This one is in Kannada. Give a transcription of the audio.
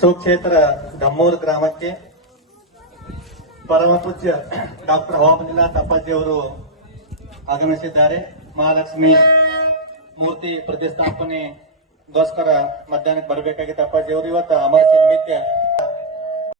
ಸುಕ್ಷೇತ್ರ ದಮ್ಮೂರು ಗ್ರಾಮಕ್ಕೆ ಪರಮ ಪೂಜ್ಯ ಡಾಕ್ಟರ್ ಹವಾಮಂಜುನಾಥ ಅಪ್ಪಾಜಿ ಅವರು ಆಗಮಿಸಿದ್ದಾರೆ. ಮಹಾಲಕ್ಷ್ಮಿ ಮೂರ್ತಿ ಪ್ರತಿಷ್ಠಾಪನೆಗೋಸ್ಕರ ಮಧ್ಯಾಹ್ನಕ್ಕೆ ಬರಬೇಕಾಗಿದ್ದ ಅಪ್ಪಾಜಿ ಅವರು ಇವತ್ತು ಅಮಾವಾಸ್ಯೆ ನಿಮಿತ್ತ